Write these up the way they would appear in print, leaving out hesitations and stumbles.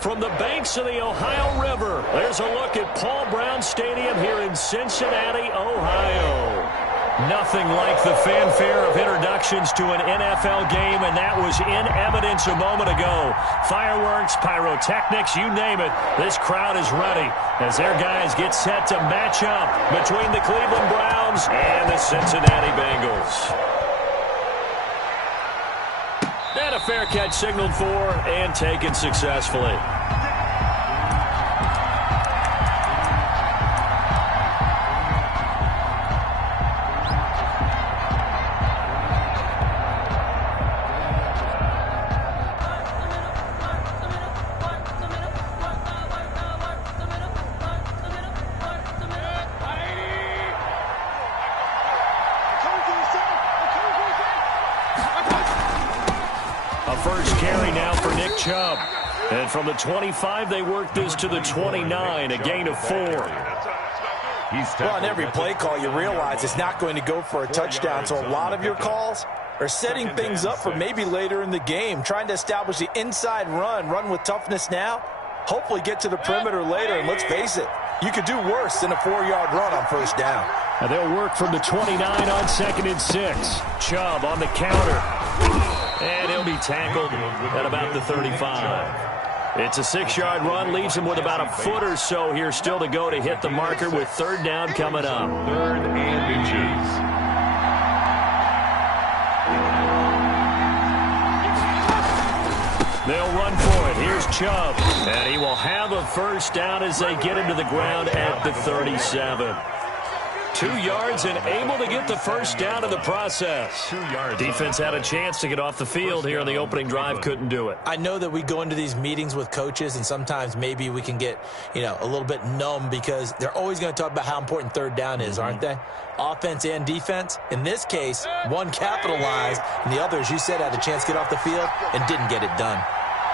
From the banks of the Ohio River, there's a look at Paul Brown Stadium here in Cincinnati, Ohio. Nothing like the fanfare of introductions to an NFL game, and that was in evidence a moment ago. Fireworks, pyrotechnics, you name it. This crowd is ready as their guys get set to match up between the Cleveland Browns and the Cincinnati Bengals. And a fair catch signaled for and taken successfully. First carry now for Nick Chubb. And from the 25, they work this to the 29, a gain of 4. Well, on every play call, you realize it's not going to go for a touchdown, so a lot of your calls are setting things up for maybe later in the game, trying to establish the inside run with toughness now, hopefully get to the perimeter later, and let's face it, you could do worse than a 4-yard run on first down. And they'll work from the 29 on 2nd and 6. Chubb on the counter. And he'll be tackled at about the 35. It's a 6-yard run, leaves him with about a foot or so here still to go to hit the marker with 3rd down coming up. 3rd and inches. They'll run for it. Here's Chubb. And he will have a first down as they get him to the ground at the 37. 2 yards and able to get the first down in the process. 2 yards. Defense had a chance to get off the field here on the opening drive, couldn't do it. I know that we go into these meetings with coaches, and sometimes maybe we can get, a little bit numb because they're always going to talk about how important 3rd down is, aren't they? Offense and defense. In this case, one capitalized, and the other, as you said, had a chance to get off the field and didn't get it done.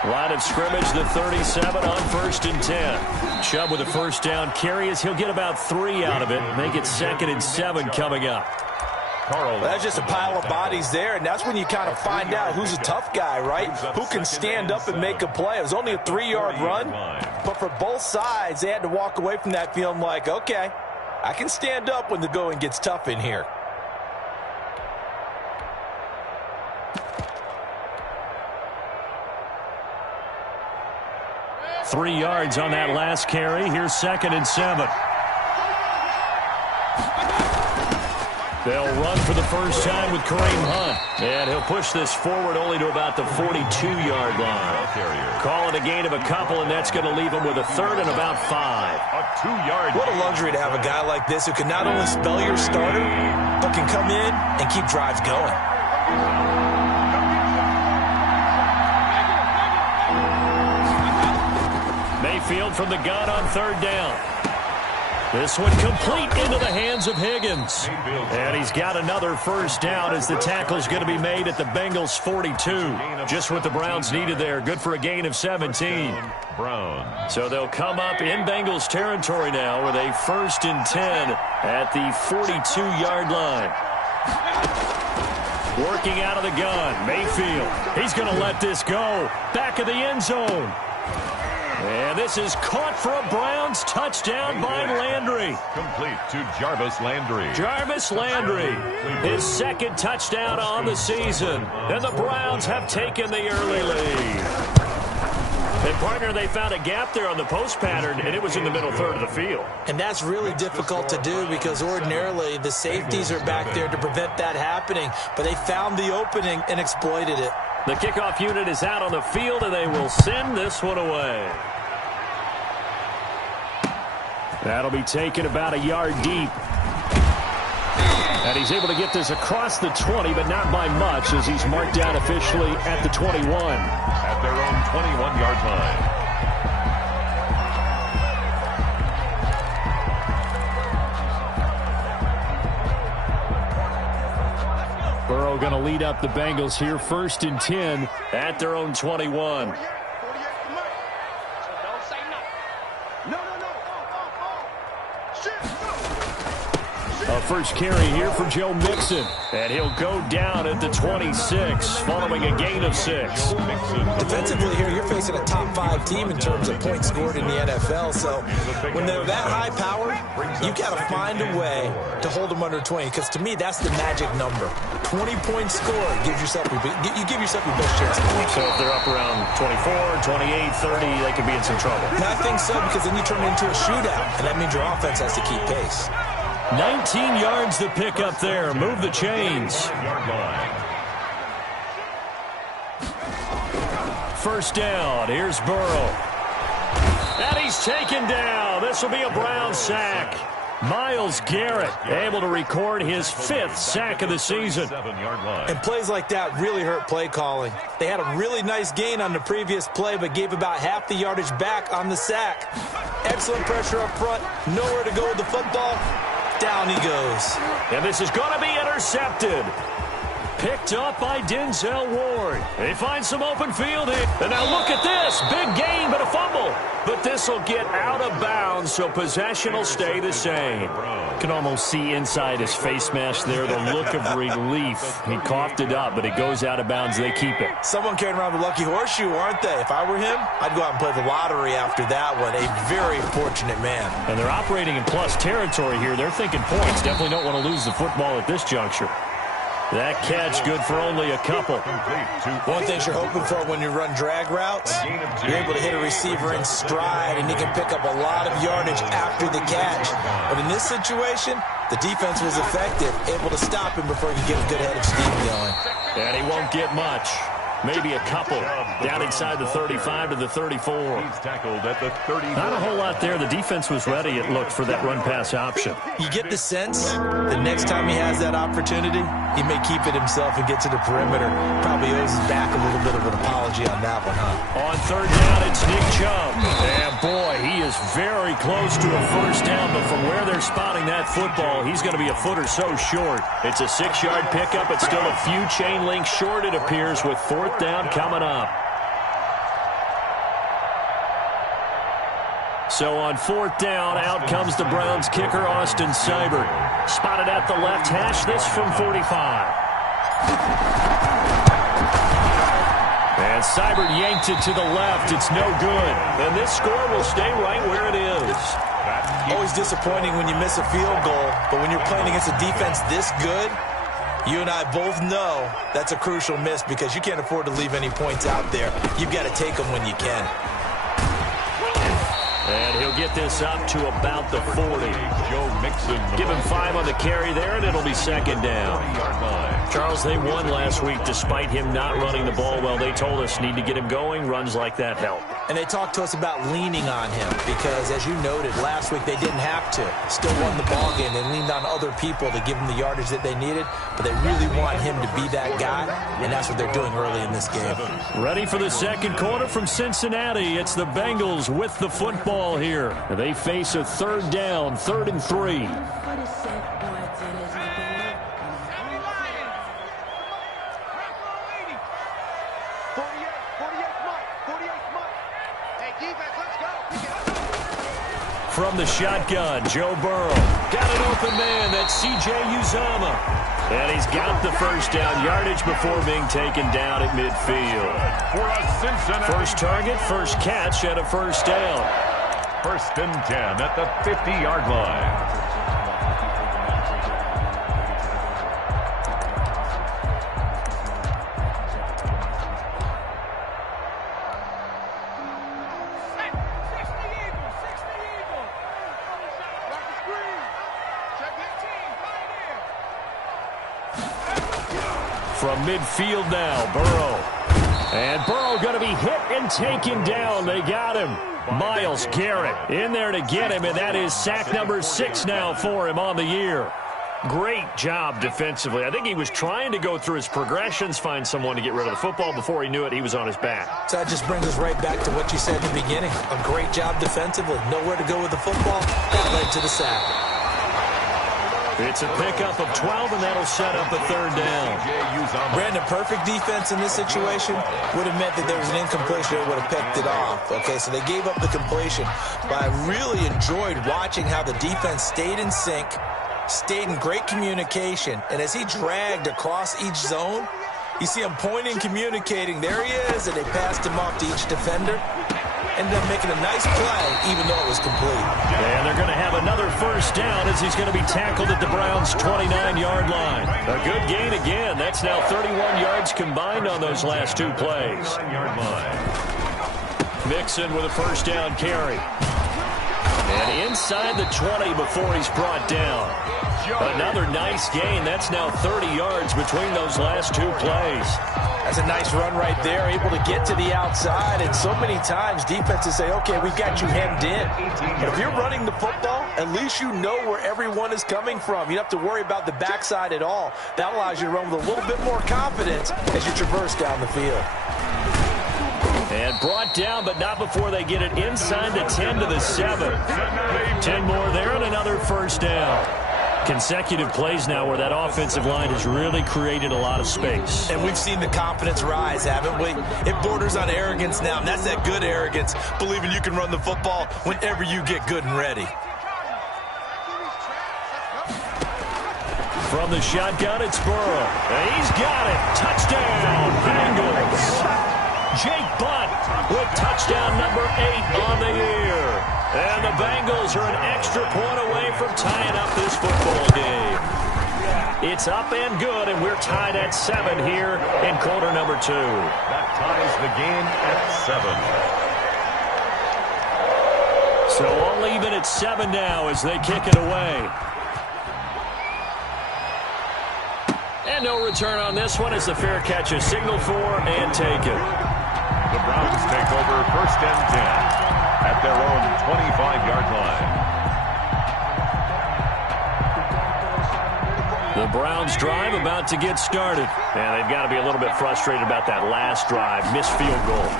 Line of scrimmage, the 37 on 1st and 10. Chubb with a first down carry as he'll get about 3 out of it. Make it 2nd and 7 coming up. Well, that's just a pile of bodies there, and that's when you kind of find out who's a tough guy, right? Who can stand up and make a play. It was only a 3-yard run, but for both sides, they had to walk away from that feeling like, okay, I can stand up when the going gets tough in here. 3 yards on that last carry. Here's 2nd and 7. They'll run for the first time with Kareem Hunt. And he'll push this forward only to about the 42-yard line. Call it a gain of a couple, and that's going to leave him with a 3rd and about 5. A 2-yard. What a luxury to have a guy like this who can not only spell your starter, but can come in and keep drives going. Mayfield from the gun on 3rd down. This one complete into the hands of Higgins. And he's got another first down as the tackle's going to be made at the Bengals 42. Just what the Browns needed there. Good for a gain of 17. Brown. So they'll come up in Bengals territory now with a 1st and 10 at the 42-yard line. Working out of the gun, Mayfield. He's going to let this go. Back of the end zone. And this is caught for a Browns touchdown by Landry. Complete to Jarvis Landry. Jarvis Landry, his 2nd touchdown on the season. And the Browns have taken the early lead. And, partner, they found a gap there on the post pattern, and it was in the middle 3rd of the field. And that's really difficult to do because ordinarily the safeties are back there to prevent that happening. But they found the opening and exploited it. The kickoff unit is out on the field, and they will send this one away. That'll be taken about a yard deep. And he's able to get this across the 20, but not by much as he's marked down officially at the 21. At their own 21-yard line. Burrow going to lead up the Bengals here, 1st and 10 at their own 21. A first carry here for Joe Mixon. And he'll go down at the 26, following a gain of 6. Defensively here, you're facing a top 5 team in terms of points scored in the NFL. So when they're that high powered, you got to find a way to hold them under 20. Because to me, that's the magic number. 20 points scored gives yourself you give yourself your best chance to win. So if they're up around 24, 28, 30, they could be in some trouble. And I think so, because then you turn it into a shootout, and that means your offense has to keep pace. 19 yards to pick up there. Move the chains. First down. Here's Burrow. And he's taken down. This will be a Brown sack. Myles Garrett able to record his 5th sack of the season. And plays like that really hurt play calling. They had a really nice gain on the previous play, but gave about half the yardage back on the sack. Excellent pressure up front. Nowhere to go with the football. Down he goes. And this is going to be intercepted. Picked up by Denzel Ward. They find some open field here. And now look at this. Big gain, but a fumble. But this will get out of bounds, so possession will stay the same. Can almost see inside his face mask there the look of relief. He coughed it up, but it goes out of bounds. They keep it. Someone carrying around the lucky horseshoe, aren't they? If I were him, I'd go out and play the lottery after that one. A very fortunate man. And they're operating in plus territory here. They're thinking points. Definitely don't want to lose the football at this juncture. That catch good for only a couple. One thing you're hoping for when you run drag routes, you're able to hit a receiver in stride, and he can pick up a lot of yardage after the catch. But in this situation, the defense was effective, able to stop him before he could get a good head of steam going. And he won't get much. Maybe a couple. Down inside the 35 to the 34. He's tackled at the 30. Not a whole lot there. The defense was ready, it looked, for that run-pass option. You get the sense the next time he has that opportunity, he may keep it himself and get to the perimeter. Probably owes his back a little bit of an apology on that one, huh? On third down, it's Nick Chubb. And boy, he is very close to a first down, but from where they're spotting that football, he's going to be a foot or so short. It's a 6-yard pickup. It's still a few chain links short, it appears, with fourth down coming up. So on fourth down, out comes the Browns kicker, Austin Seibert. Spotted at the left hash, this from 45. And Seibert yanked it to the left. It's no good. And this score will stay right where it is. Always disappointing when you miss a field goal, but when you're playing against a defense this good, you and I both know that's a crucial miss because you can't afford to leave any points out there. You've got to take them when you can. And he'll get this up to about the 40. Joe Mixon. Give him 5 on the carry there, and it'll be second down. Charles, they won last week despite him not running the ball well. They told us need to get him going. Runs like that help. And they talked to us about leaning on him because, as you noted, last week they didn't have to. Still won the ball game. They leaned on other people to give them the yardage that they needed, but they really want him to be that guy, and that's what they're doing early in this game. Ready for the second quarter from Cincinnati. It's the Bengals with the football here. They face a third down, 3rd and 3. From the shotgun, Joe Burrow. Got an open man, that's C.J. Uzomah. And he's got the first down yardage before being taken down at midfield. First target, first catch at a first down. 1st and 10 at the 50-yard line. From midfield now, Burrow. And Burrow going to be hit and taken down. They got him. Myles Garrett in there to get him, and that is sack number 6 now for him on the year. Great job defensively. I think he was trying to go through his progressions, find someone to get rid of the football. Before he knew it, he was on his back. So that just brings us right back to what you said in the beginning. A great job defensively. Nowhere to go with the football. That led to the sack. It's a pickup of 12, and that'll set up a third down. Brandon, perfect defense in this situation would have meant that there was an incompletion that would have picked it off. Okay, so they gave up the completion. But I really enjoyed watching how the defense stayed in sync, stayed in great communication. And as he dragged across each zone, you see him pointing, communicating. There he is, and they passed him off to each defender. Ended up making a nice play, even though it was complete. And they're going to have another first down as he's going to be tackled at the Browns' 29-yard line. A good gain again. That's now 31 yards combined on those last two plays. Mixon with a first down carry. And inside the 20 before he's brought down. Another nice gain. That's now 30 yards between those last two plays. That's a nice run right there, able to get to the outside. And so many times defenses say, okay, we've got you hemmed in. But if you're running the football, at least you know where everyone is coming from. You don't have to worry about the backside at all. That allows you to run with a little bit more confidence as you traverse down the field. And brought down, but not before they get it inside the 10 to the 7. 10 more there and another first down. Consecutive plays now where that offensive line has really created a lot of space. And we've seen the confidence rise, haven't we? It borders on arrogance now, and that's that good arrogance, believing you can run the football whenever you get good and ready. From the shotgun, it's Burrow. And he's got it. Touchdown, Bengals. Jake Butt with touchdown number 8 on the year. And the Bengals are an extra point away from tying up this football game. It's up and good, and we're tied at 7 here in quarter number 2. That ties the game at 7. So all even at 7 now as they kick it away. And no return on this one as the fair catch is signaled for and taken. The Browns take over first and 10 at their own 25-yard line. The Browns drive about to get started. And they've got to be a little bit frustrated about that last drive. Missed field goal.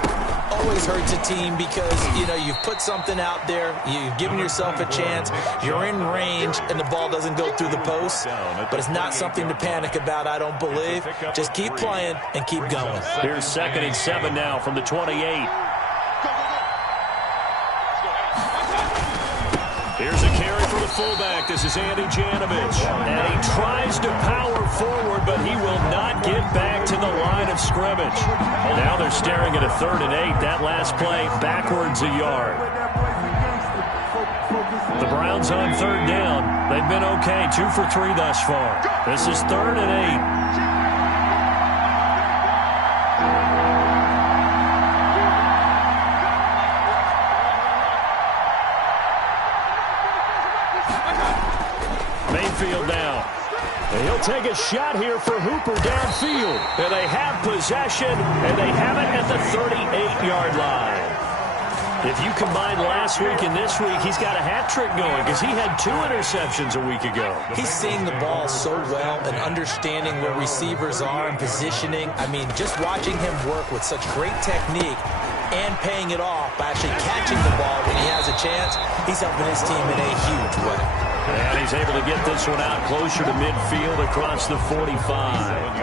Always hurts a team because, you know, you've put something out there, you've given yourself a chance, you're in range, and the ball doesn't go through the post. But it's not something to panic about, I don't believe. Just keep playing and keep going. Here's 2nd and 7 now from the 28. Here's a carry for the fullback. This is Andy Janovich. And he tries to power forward, but he will not get back to the line of scrimmage. Now they're staring at a 3rd and 8. That last play backwards a yard. The Browns on 3rd down. They've been okay. 2 for 3 thus far. This is 3rd and 8. Mayfield now. And he'll take a shot here for Hooper downfield. And they have possession, and they have it at the 38-yard line. If you combine last week and this week, he's got a hat trick going because he had 2 interceptions a week ago. He's seeing the ball so well and understanding where receivers are and positioning. I mean, just watching him work with such great technique and paying it off by actually catching the ball when he has a chance, he's helping his team in a huge way. And he's able to get this one out closer to midfield across the 45.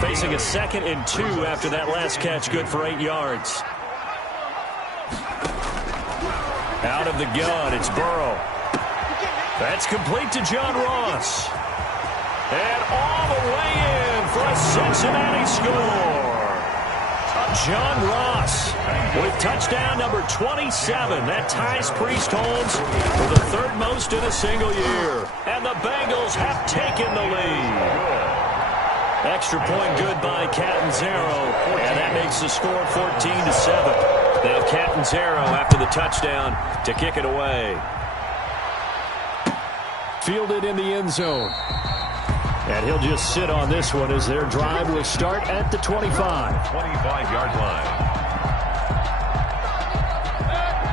Facing a 2nd and 2 after that last catch, good for 8 yards. Out of the gun, it's Burrow. That's complete to John Ross. And all the way in for a Cincinnati score. John Ross with touchdown number 27. That ties Priest Holmes for the 3rd most in a single year. And the Bengals have taken the lead. Extra point good by Catanzaro. And that makes the score 14-7. They have Catanzaro after the touchdown to kick it away. Fielded in the end zone. And he'll just sit on this one as their drive will start at the 25. 25-yard line.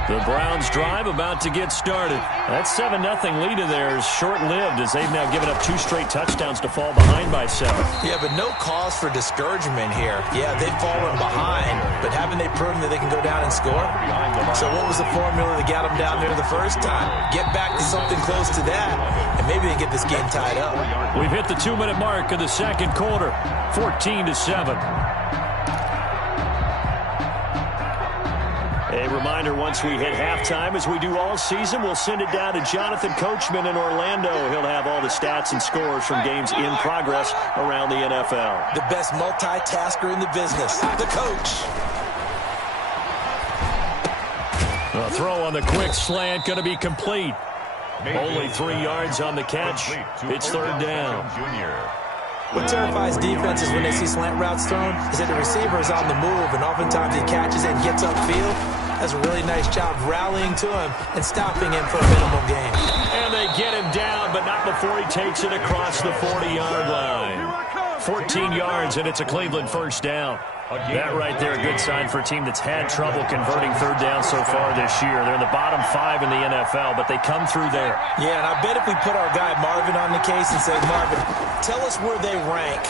The Browns drive about to get started. That 7-0 lead of theirs short-lived as they've now given up 2 straight touchdowns to fall behind by 7. Yeah, but no cause for discouragement here. Yeah, they've fallen behind, but haven't they proven that they can go down and score? So what was the formula that got them down there the first time? Get back to something close to that, and maybe they get this game tied up. We've hit the 2-minute mark of the 2nd quarter, 14-7. A reminder, once we hit halftime, as we do all season, we'll send it down to Jonathan Coachman in Orlando. He'll have all the stats and scores from games in progress around the NFL. The best multitasker in the business, the coach. A throw on the quick slant, going to be complete. Only 3 yards on the catch. It's third down. What terrifies defenses when they see slant routes thrown is that the receiver is on the move, and oftentimes he catches it and gets upfield. Does a really nice job rallying to him and stopping him for a minimal gain. And they get him down, but not before he takes it across the 40-yard line. 14 yards, and it's a Cleveland first down. That right there, a good sign for a team that's had trouble converting third down so far this year. They're in the bottom 5 in the NFL, but they come through there. Yeah, and I bet if we put our guy Marvin on the case and say, Marvin, tell us where they rank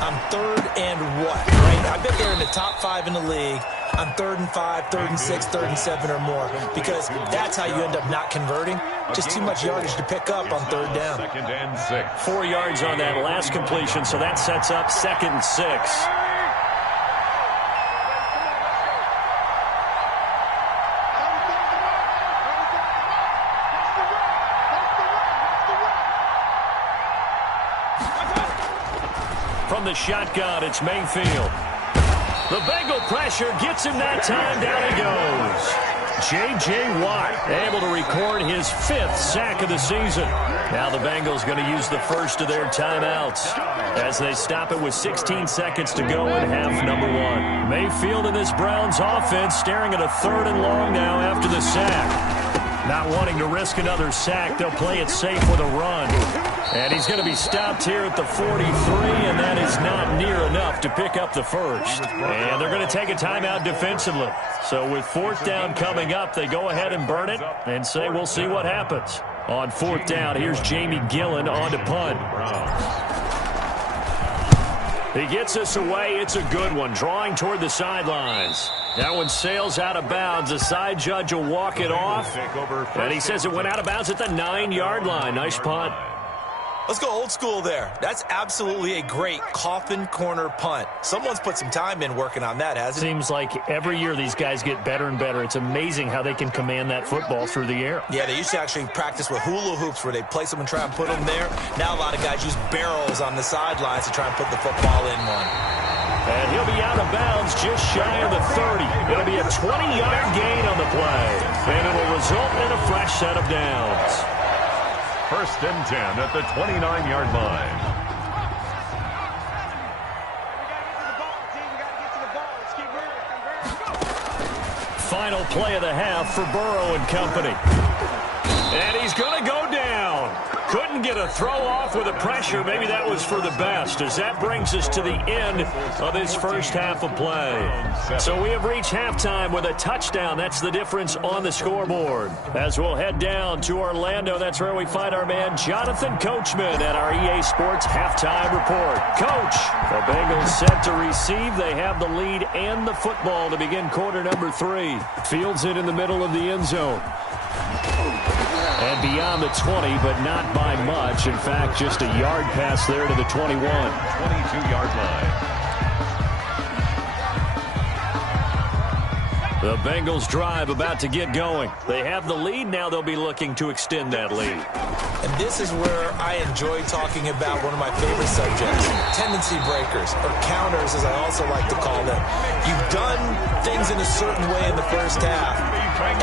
on third and what, right? I bet they're in the top 5 in the league on 3rd and 5, 3rd and 6, 3rd and 7 or more, because that's how you end up not converting. Just too much yardage to pick up on third down. 2nd and 6. 4 yards on that last completion, so that sets up 2nd and 6. From the shotgun, it's Mayfield. The Bengal pressure gets him that time. Down he goes. J.J. Watt able to record his 5th sack of the season. Now the Bengals going to use the first of their timeouts as they stop it with 16 seconds to go in half number 1. Mayfield and this Browns offense staring at a 3rd and long now after the sack. Not wanting to risk another sack, they'll play it safe with a run. And he's going to be stopped here at the 43, and that is not near enough to pick up the first. And they're going to take a timeout defensively. So with 4th down coming up, they go ahead and burn it and say we'll see what happens. On 4th down, here's Jamie Gillen on to punt. He gets us away. It's a good one, drawing toward the sidelines. That one sails out of bounds. The side judge will walk it off. And he says it went out of bounds at the 9-yard line. Nice punt. Let's go old school there. That's absolutely a great coffin corner punt. Someone's put some time in working on that, hasn't it? Seems like every year these guys get better and better. It's amazing how they can command that football through the air. Yeah, they used to actually practice with hula hoops where they place them and try and put them there. Now a lot of guys use barrels on the sidelines to try and put the football in one. And he'll be out of bounds just shy of the 30. It'll be a 20-yard gain on the play. And it'll result in a fresh set of downs. 1st and 10 at the 29-yard line. Final play of the half for Burrow and company. And he's going to go down. Couldn't get a throw off with the pressure. Maybe that was for the best, as that brings us to the end of this first half of play. So we have reached halftime with a touchdown. That's the difference on the scoreboard. As we'll head down to Orlando, that's where we find our man Jonathan Coachman at our EA Sports Halftime Report. Coach, the Bengals set to receive. They have the lead and the football to begin quarter number 3. Fields it in the middle of the end zone. And beyond the 20, but not by much. In fact, just a yard pass there to the 21. 22-yard line. The Bengals drive about to get going. They have the lead. Now they'll be looking to extend that lead. And this is where I enjoy talking about one of my favorite subjects, tendency breakers, or counters as I also like to call them. You've done things in a certain way in the first half,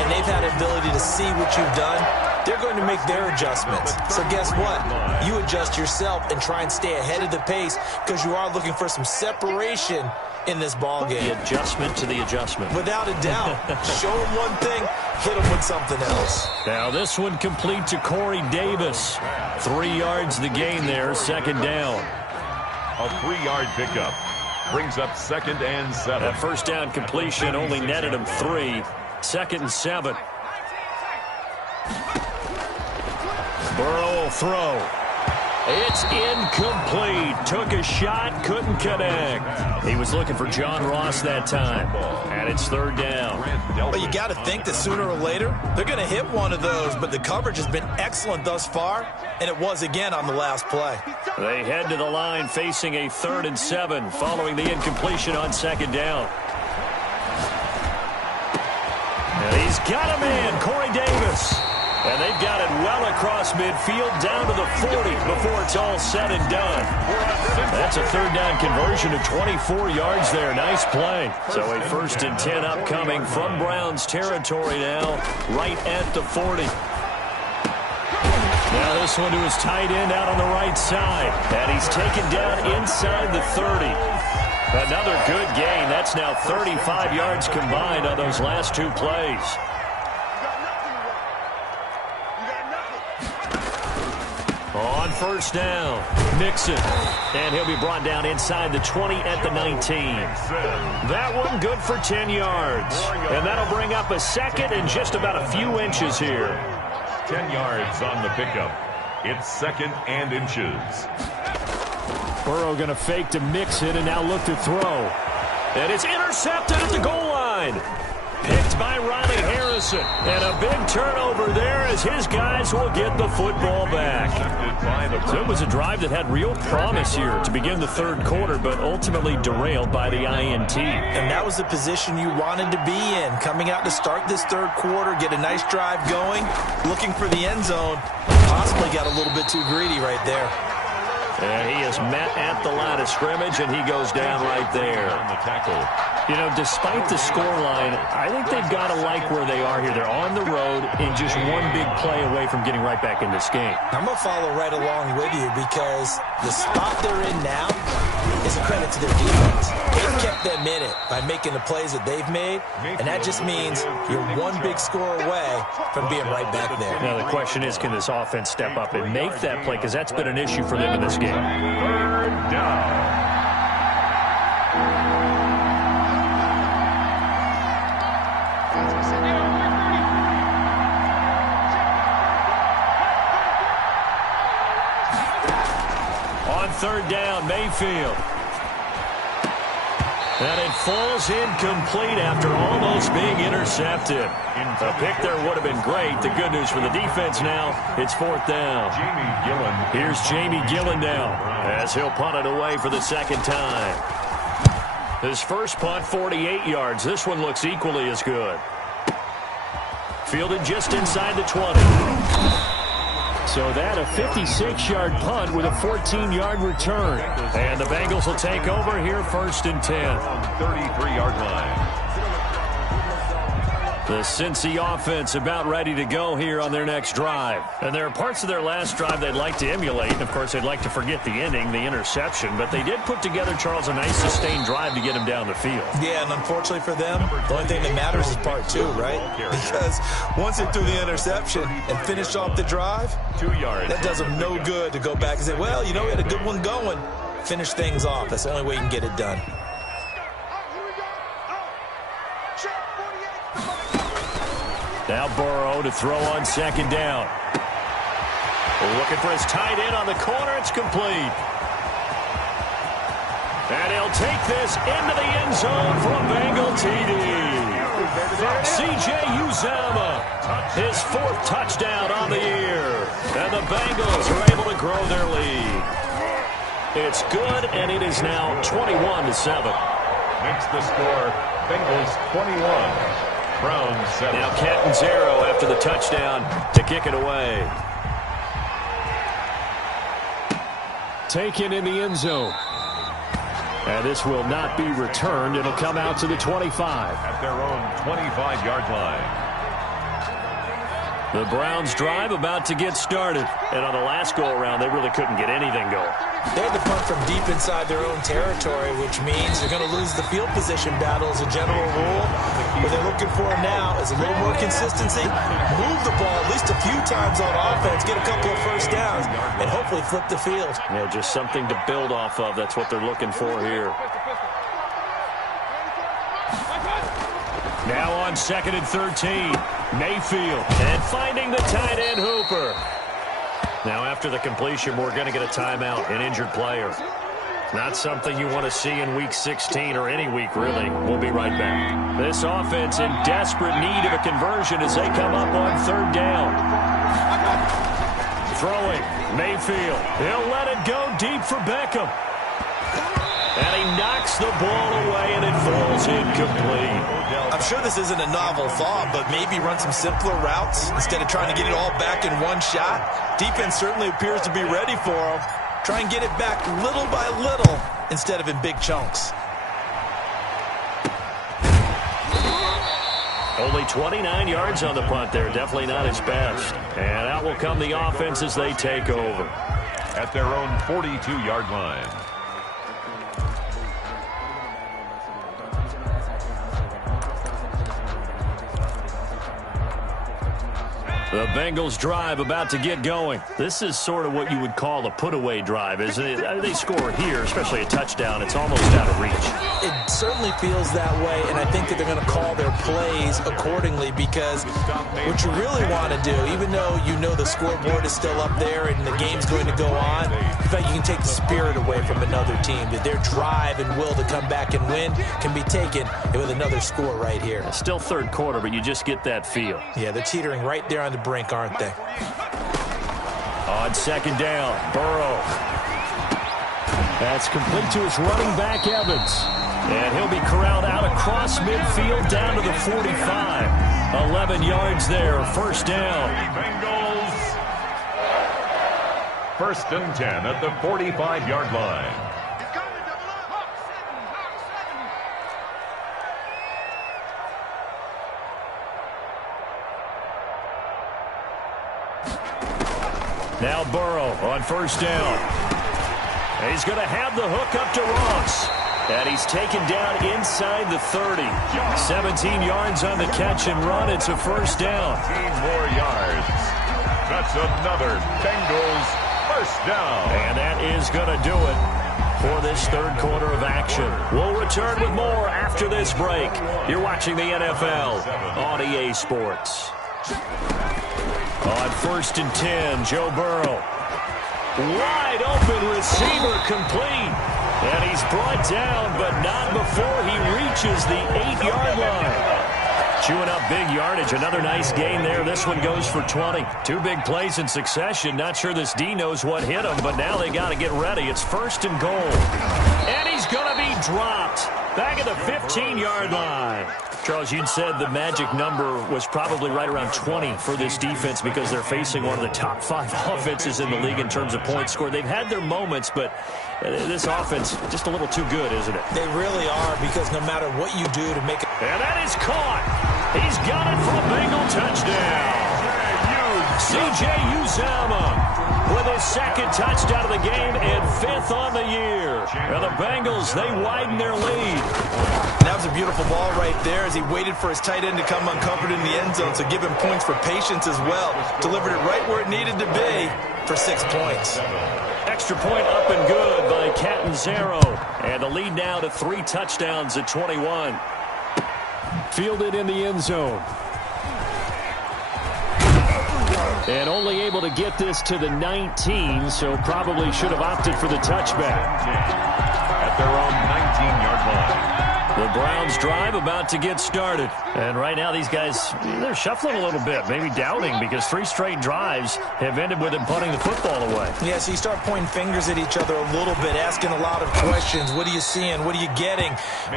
and they've had an ability to see what you've done. They're going to make their adjustments. So guess what? You adjust yourself and try and stay ahead of the pace because you are looking for some separation in this ball game. The adjustment to the adjustment. Without a doubt. Show them one thing, hit them with something else. Now this one complete to Corey Davis. 3 yards the gain there, 2nd down. A 3-yard pickup brings up 2nd and 7. That first down completion only netted him 3. 2nd and 7. Burrow will throw. It's incomplete. Took a shot, couldn't connect. He was looking for John Ross that time. And it's 3rd down. But you got to think that sooner or later, they're going to hit one of those. But the coverage has been excellent thus far, and it was again on the last play. They head to the line facing a 3rd and 7 following the incompletion on 2nd down. He's got a man, Corey Davis. And they've got it well across midfield down to the 40 before it's all said and done. That's a third down conversion of 24 yards there. Nice play. So a 1st and 10 upcoming from Browns territory now, right at the 40. Now this one to his tight end out on the right side. And he's taken down inside the 30. Another good gain. That's now 35 yards combined on those last 2 plays. On 1st down, Mixon. And he'll be brought down inside the 20 at the 19. That one good for 10 yards. And that'll bring up a 2nd and just about a few inches here. 10 yards on the pickup. It's 2nd and inches. Burrow going to fake to Mixon and now look to throw. And it's intercepted at the goal line. Picked by Riley Harrison. And a big turnover there as his guys will get the football back. So it was a drive that had real promise here to begin the 3rd quarter, but ultimately derailed by the INT. And that was the position you wanted to be in. Coming out to start this 3rd quarter, get a nice drive going, looking for the end zone. Possibly got a little bit too greedy right there. And he is met at the line of scrimmage, and he goes down right there. On the tackle. You know, despite the scoreline, I think they've got to like where they are here. They're on the road and just one big play away from getting right back in this game. I'm going to follow right along with you because the spot they're in now is a credit to their defense. They've kept them in it by making the plays that they've made, and that just means you're one big score away from being right back there. Now, the question is, can this offense step up and make that play? Because that's been an issue for them in this game. 3rd down. On 3rd down, Mayfield. And it falls incomplete after almost being intercepted. A pick there would have been great. The good news for the defense now, it's 4th down. Here's Jamie Gillen now as he'll punt it away for the 2nd time. His first punt, 48 yards. This one looks equally as good. Fielded just inside the 20. So that a 56-yard punt with a 14-yard return. And the Bengals will take over here 1st and 10. 33-yard line. The Cincy offense about ready to go here on their next drive. And there are parts of their last drive they'd like to emulate. Of course, they'd like to forget the ending, the interception. But they did put together, Charles, a nice sustained drive to get him down the field. Yeah, and unfortunately for them, the only thing that matters is part 2, right? Because once they threw the interception and finished off the drive, 2 yards. That does them no good to go back and say, well, you know, we had a good one going. Finish things off. That's the only way you can get it done. Now Burrow to throw on 2nd down. Looking for his tight end on the corner. It's complete. And he'll take this into the end zone for a Bengal TD. C.J. Uzomah, his 4th touchdown on the year. And the Bengals are able to grow their lead. It's good, and it is now 21-7. Makes the score Bengals 21. Browns 7. Now Catanzaro after the touchdown to kick it away. Taken in the end zone. And this will not be returned. It'll come out to the 25. At their own 25-yard line. The Browns drive about to get started. And on the last go-around, they really couldn't get anything going. They had to punt from deep inside their own territory, which means they're going to lose the field position battle as a general rule. What they're looking for now is a little more consistency, move the ball at least a few times on offense, get a couple of first downs, and hopefully flip the field. Yeah, just something to build off of. That's what they're looking for here. Now on 2nd and 13, Mayfield, and finding the tight end Hooper. Now after the completion, we're going to get a timeout, an injured player. Not something you want to see in Week 16 or any week, really. We'll be right back. This offense in desperate need of a conversion as they come up on 3rd down. Throwing, Mayfield. He'll let it go deep for Beckham. And he knocks the ball away, and it falls incomplete. I'm sure this isn't a novel thought, but maybe run some simpler routes instead of trying to get it all back in one shot. Defense certainly appears to be ready for him. Try and get it back little by little instead of in big chunks. Only 29 yards on the punt there. Definitely not his best. And out will come the offense as they take over. At their own 42-yard line. The Bengals drive about to get going. This is sort of what you would call a put-away drive, isn't it? They score here, especially a touchdown. It's almost out of reach. It certainly feels that way, and I think that they're going to call their plays accordingly because what you really want to do, even though you know the scoreboard is still up there and the game's going to go on, in fact, you can take the spirit away from another team, that their drive and will to come back and win can be taken with another score right here. Still third quarter, but you just get that feel. Yeah, they're teetering right there on the brink, aren't they? On second down, Burrow. That's complete to his running back, Evans. And he'll be corralled out across midfield down to the 45. 11 yards there, first down. Bengals. First and 10 at the 45-yard line. Now Burrow on first down. He's going to have the hook up to Ross. And he's taken down inside the 30. 17 yards on the catch and run. It's a first down. 15 more yards. That's another Bengals first down. And that is going to do it for this third quarter of action. We'll return with more after this break. You're watching the NFL on EA Sports. On first and 10, Joe Burrow. Wide open receiver complete. And he's brought down, but not before he reaches the 8-yard line. Chewing up big yardage. Another nice gain there. This one goes for 20. Two big plays in succession. Not sure this D knows what hit him, but now they got to get ready. It's first and goal. And he's going to be dropped. Back at the 15-yard line. Charles, you'd said the magic number was probably right around 20 for this defense because they're facing one of the top 5 offenses in the league in terms of points scored. They've had their moments, but this offense just a little too good, isn't it? They really are, because no matter what you do to make it... And that is caught. He's got it for a Bengal touchdown. C.J. Uzomah with his second touchdown of the game and 5th on the year. And the Bengals, they widen their lead. That was a beautiful ball right there as he waited for his tight end to come uncovered in the end zone, so give him points for patience as well. Delivered it right where it needed to be for 6 points. Extra point up and good by Catanzaro. And the lead now to 3 touchdowns at 21. Fielded in the end zone. And only able to get this to the 19, so probably should have opted for the touchback. At their own 19-yard line. The Browns drive about to get started. And right now these guys, they're shuffling a little bit, maybe doubting, because 3 straight drives have ended with them punting the football away. Yeah, so you start pointing fingers at each other a little bit, asking a lot of questions. What are you seeing? What are you getting?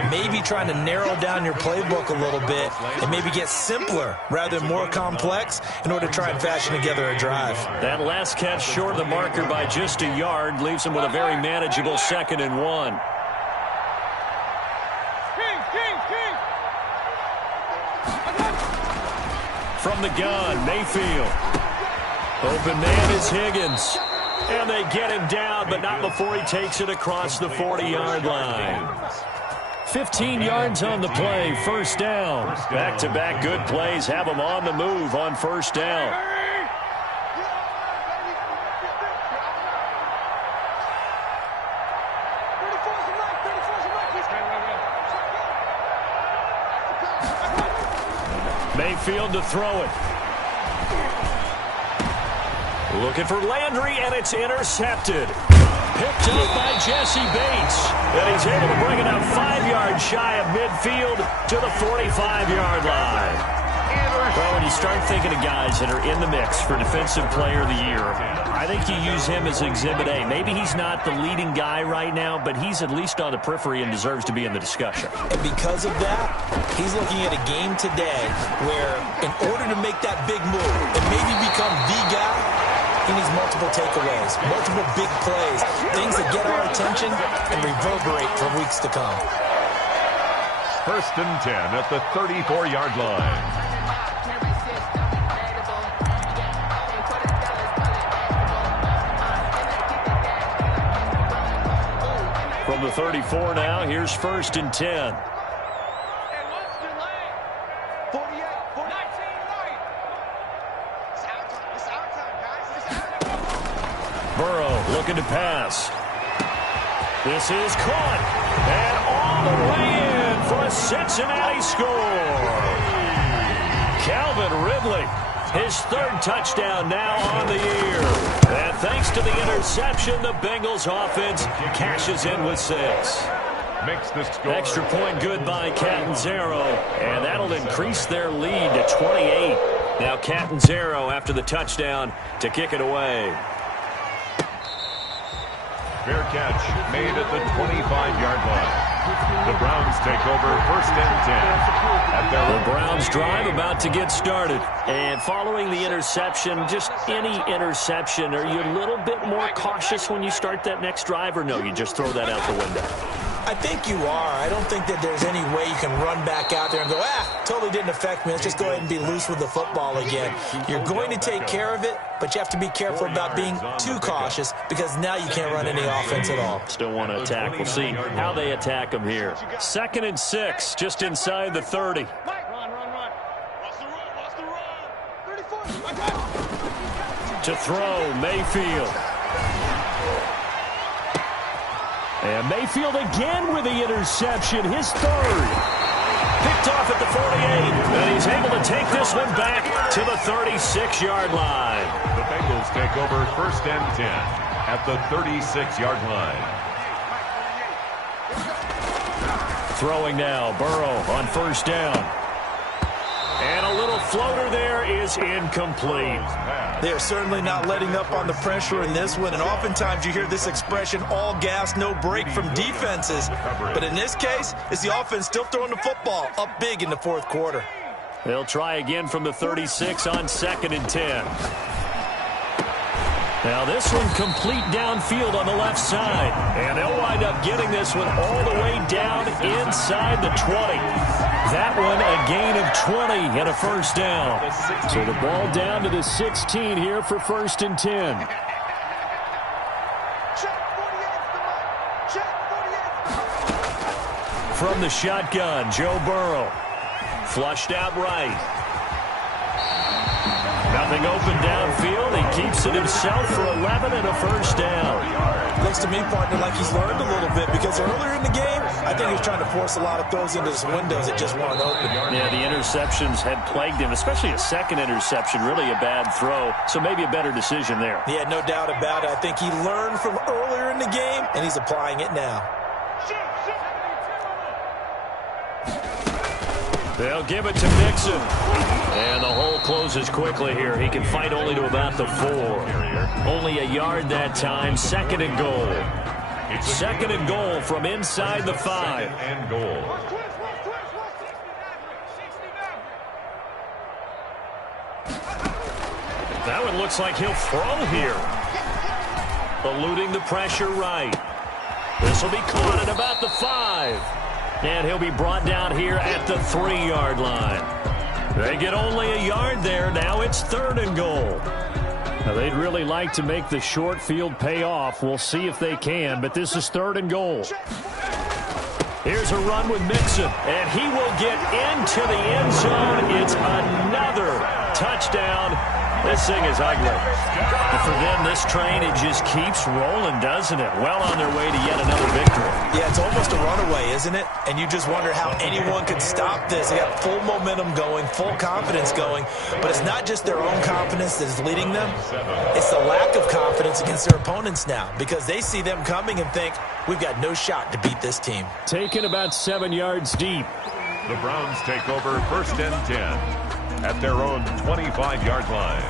Maybe trying to narrow down your playbook a little bit and maybe get simpler rather than more complex in order to try and fashion together a drive. That last catch short of the marker by just a yard leaves him with a very manageable 2nd and 1. From the gun, Mayfield. Open man is Higgins. And they get him down, but not before he takes it across the 40-yard line. 15 yards on the play, first down. Back-to-back good plays have him on the move on first down. Mayfield to throw it. Looking for Landry, and it's intercepted. Picked up by Jesse Bates. And he's able to bring it up 5 yards shy of midfield to the 45-yard line. Well, when you start thinking of guys that are in the mix for Defensive Player of the Year, I think you use him as Exhibit A. Maybe he's not the leading guy right now, but he's at least on the periphery and deserves to be in the discussion. And because of that, he's looking at a game today where in order to make that big move and maybe become the guy, he needs multiple takeaways, multiple big plays, things that get our attention and reverberate for weeks to come. 1st and 10 at the 34-yard line. From the 34 now, here's 1st and 10. Burrow looking to pass. This is caught. And all the way in for a Cincinnati score. Calvin Ridley, his 3rd touchdown now on the year. And thanks to the interception, the Bengals offense cashes in with 6. Makes the score. Extra point good by Catanzaro, and that'll increase their lead to 28. Now Catanzaro after the touchdown to kick it away. Fair catch made at the 25-yard line. The Browns take over 1st and 10. The Browns drive about to get started. And following the interception, just any interception, are you a little bit more cautious when you start that next drive, or no, you just throw that out the window? I think you are. I don't think that there's any way you can run back out there and go, totally didn't affect me. Let's just go ahead and be loose with the football again. You're going to take care of it, but you have to be careful about being too cautious because now you can't run any offense at all. Still want to attack. We'll see how they attack them here. 2nd and 6, just inside the 30. To throw, Mayfield. And Mayfield again with the interception, his 3rd. Picked off at the 48, and he's able to take this one back to the 36-yard line. The Bengals take over 1st and 10 at the 36-yard line. Throwing now, Burrow on 1st down. And a little floater there is incomplete. They are certainly not letting up on the pressure in this one, and oftentimes you hear this expression, all gas, no break from defenses. But in this case, it's the offense still throwing the football up big in the 4th quarter. They'll try again from the 36 on 2nd and 10. Now this one complete downfield on the left side. And they'll wind up getting this one all the way down inside the 20. That one a gain of 20 and a 1st down. So the ball down to the 16 here for 1st and 10. From the shotgun, Joe Burrow. Flushed out right. Nothing open downfield. He keeps it himself for 11 and a 1st down. Looks to me, partner, like he's learned a little bit because earlier in the game, I think he was trying to force a lot of throws into his windows that just weren't open. Yeah, the interceptions had plagued him, especially a 2nd interception, really a bad throw. So maybe a better decision there. Yeah, no doubt about it. I think he learned from earlier in the game, and he's applying it now. They'll give it to Mixon. And the hole closes quickly here. He can fight only to about the 4. Only a yard that time. 2nd and goal. 2nd and goal from inside the 5. And goal. That one looks like he'll throw here. Eluding the pressure right. This will be caught at about the 5. And he'll be brought down here at the 3-yard line. They get only a yard there. Now it's 3rd and goal. Now they'd really like to make the short field pay off. We'll see if they can, but this is 3rd and goal. Here's a run with Mixon, and he will get into the end zone. It's another touchdown. This thing is ugly. And for them, this train, it just keeps rolling, doesn't it? Well on their way to yet another victory. Yeah, it's almost a runaway, isn't it? And you just wonder how anyone could stop this. They got full momentum going, full confidence going. But it's not just their own confidence that is leading them. It's the lack of confidence against their opponents now because they see them coming and think, we've got no shot to beat this team. Taken about 7 yards deep. The Browns take over 1st and 10. at their own 25-yard line.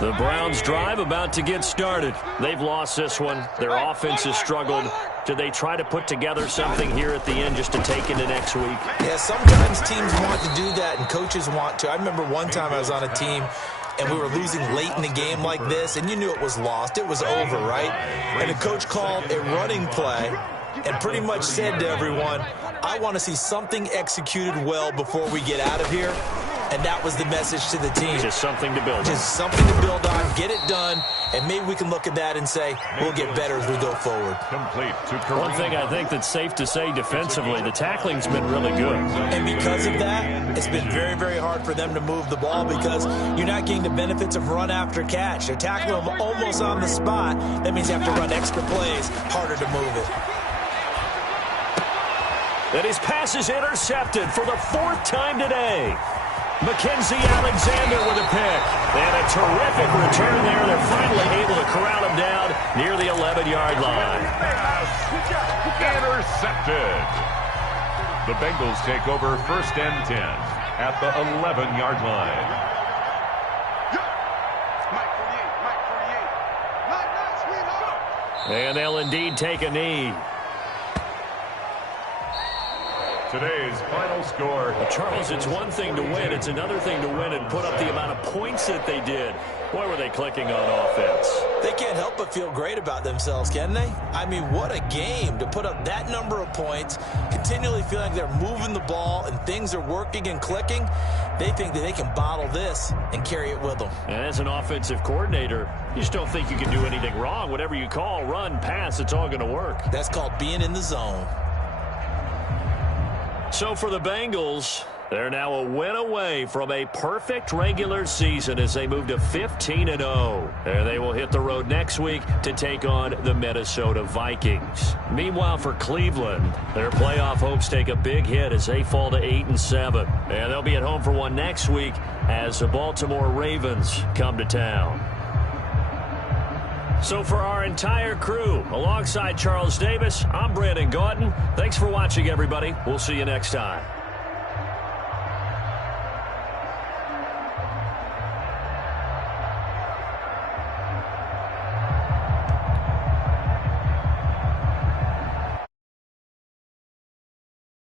The Browns' drive about to get started. They've lost this one. Their offense has struggled. Do they try to put together something here at the end just to take into next week? Yeah, sometimes teams want to do that and coaches want to. I remember one time I was on a team and we were losing late in the game like this, and you knew it was lost. It was over, right? And the coach called a running play and pretty much said to everyone, I want to see something executed well before we get out of here. And that was the message to the team. Just something to build on. Just something to build on, get it done, and maybe we can look at that and say, we'll get better as we go forward. Complete to Kareem. One thing I think that's safe to say defensively, the tackling's been really good. And because of that, it's been very, very hard for them to move the ball because you're not getting the benefits of run after catch. They're tackling them almost on the spot. That means you have to run extra plays, harder to move it. And his pass is intercepted for the 4th time today. Mackenzie Alexander with a pick. And a terrific return there. They're finally able to corral him down near the 11-yard line. Intercepted. The Bengals take over 1st and 10 at the 11-yard line. And they'll indeed take a knee. Today's final score. Charles, it's one thing to win. It's another thing to win and put up the amount of points that they did. Boy, were they clicking on offense. They can't help but feel great about themselves, can they? I mean, what a game to put up that number of points, continually feeling like they're moving the ball and things are working and clicking. They think that they can bottle this and carry it with them. And as an offensive coordinator, you just don't think you can do anything wrong. Whatever you call, run, pass, it's all going to work. That's called being in the zone. So for the Bengals, they're now a win away from a perfect regular season as they move to 15-0. And they will hit the road next week to take on the Minnesota Vikings. Meanwhile, for Cleveland, their playoff hopes take a big hit as they fall to 8-7. And they'll be at home for one next week as the Baltimore Ravens come to town. So for our entire crew, alongside Charles Davis, I'm Brandon Gautin. Thanks for watching, everybody. We'll see you next time.